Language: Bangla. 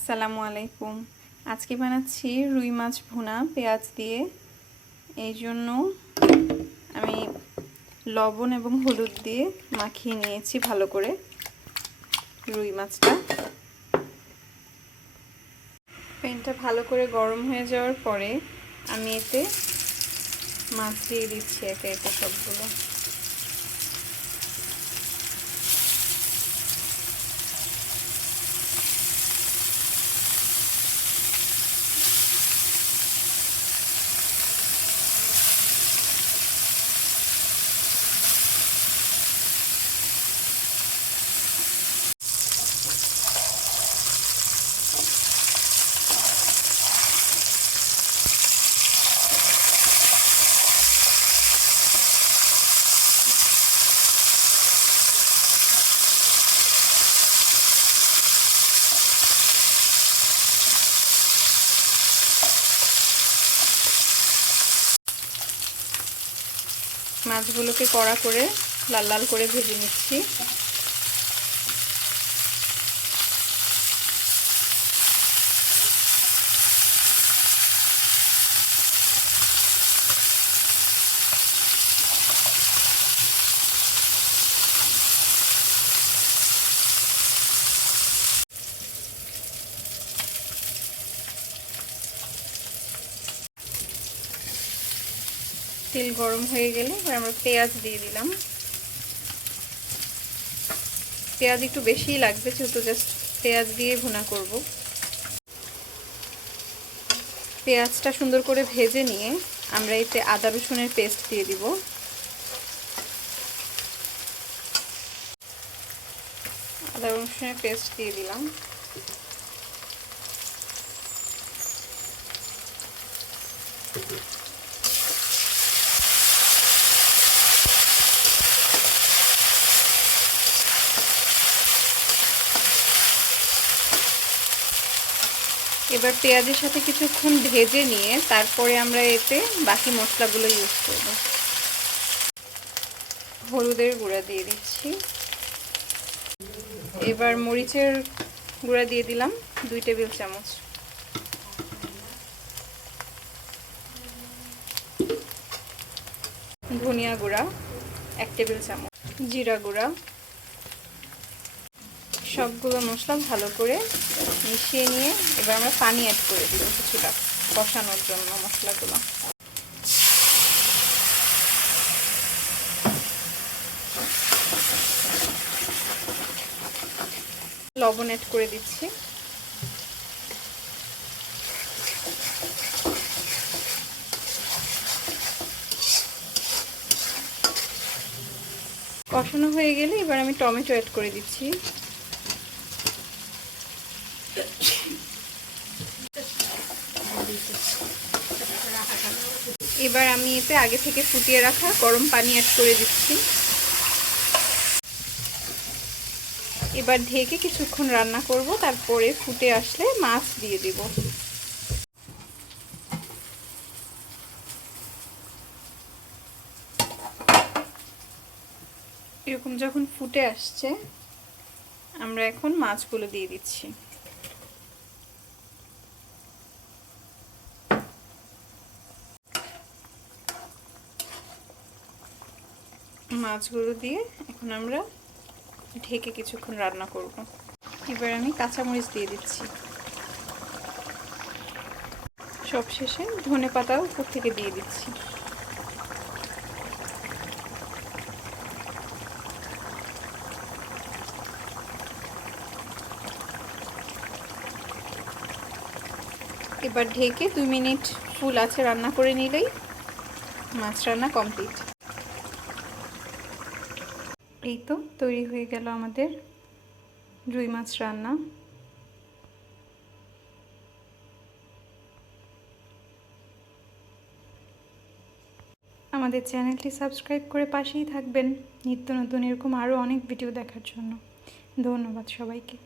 আসসালামু আলাইকুম। আজকে বানাচ্ছি রুই মাছ ভুনা পেঁয়াজ দিয়ে। এই জন্য আমি লবণ এবং হলুদ দিয়ে মাখিয়ে নিয়েছি ভালো করে রুই মাছটা। প্যানটা ভালো করে গরম হয়ে যাওয়ার পরে আমি এতে মাছ দিয়ে দিচ্ছি একে একে সবগুলো। মাছগুলোকে কড়া করে লাল লাল করে ভেজে নিচ্ছি। তেল গরম হয়ে গেলে এবার আমরা পেঁয়াজ দিয়ে দিলাম। পেঁয়াজ একটু বেশিই লাগবে, যেহেতু জাস্ট পেঁয়াজ দিয়ে ভুনা করব। পেঁয়াজটা সুন্দর করে ভেজে নিয়ে আমরা এতে আদা রসুনের পেস্ট দিয়ে দিব। আদা রসুনের পেস্ট দিয়ে দিলাম। এবার পেঁয়াজের সাথে কিছুক্ষণ ভেজে নিয়ে তারপরে আমরা এতে বাকি মশলাগুলো ইউজ করব। হলুদের গুঁড়া দিয়ে দিচ্ছি। এবার মরিচের গুঁড়া দিয়ে দিলাম 2 টেবিল চামচ। ধনিয়া গুঁড়া 1 টেবিল চামচ। জিরা গুঁড়া। সবগুলো মশলা ভালো করে মিশিয়ে নিয়ে এবার আমরা পানি অ্যাড করে দিব কিছুটা কষানোর জন্য মশলাগুলো। লবণ অ্যাড করে দিচ্ছি। কষানো হয়ে গেলে এবার আমি টমেটো অ্যাড করে দিচ্ছি। এবার আমি এতে আগে থেকে ফুটিয়ে রাখা গরম পানি অ্যাড করে দিচ্ছি। এবার ঢেকে কিছুক্ষণ রান্না করব, তারপরে ফুটে আসলে মাছ দিয়ে দেব। এরকম যখন ফুটে আসছে আমরা এখন মাছগুলো দিয়ে দিচ্ছি। মাছগুলো দিয়ে এখন আমরা ঢেকে কিছুক্ষণ রান্না করব। এবার আমি কাঁচামরিচ দিয়ে দিচ্ছি। সবশেষে ধনেপাতাও উপর থেকে দিয়ে দিচ্ছি। এবার ঢেকে 2 মিনিট ফুল আছে রান্না করে নিলেই মাছ রান্না কমপ্লিট। এই তো তৈরি হয়ে গেল আমাদের রুই মাছ রান্না। আমাদের চ্যানেলটি সাবস্ক্রাইব করে পাশেই থাকবেন নিত্য নতুন এরকম আরও অনেক ভিডিও দেখার জন্য। ধন্যবাদ সবাইকে।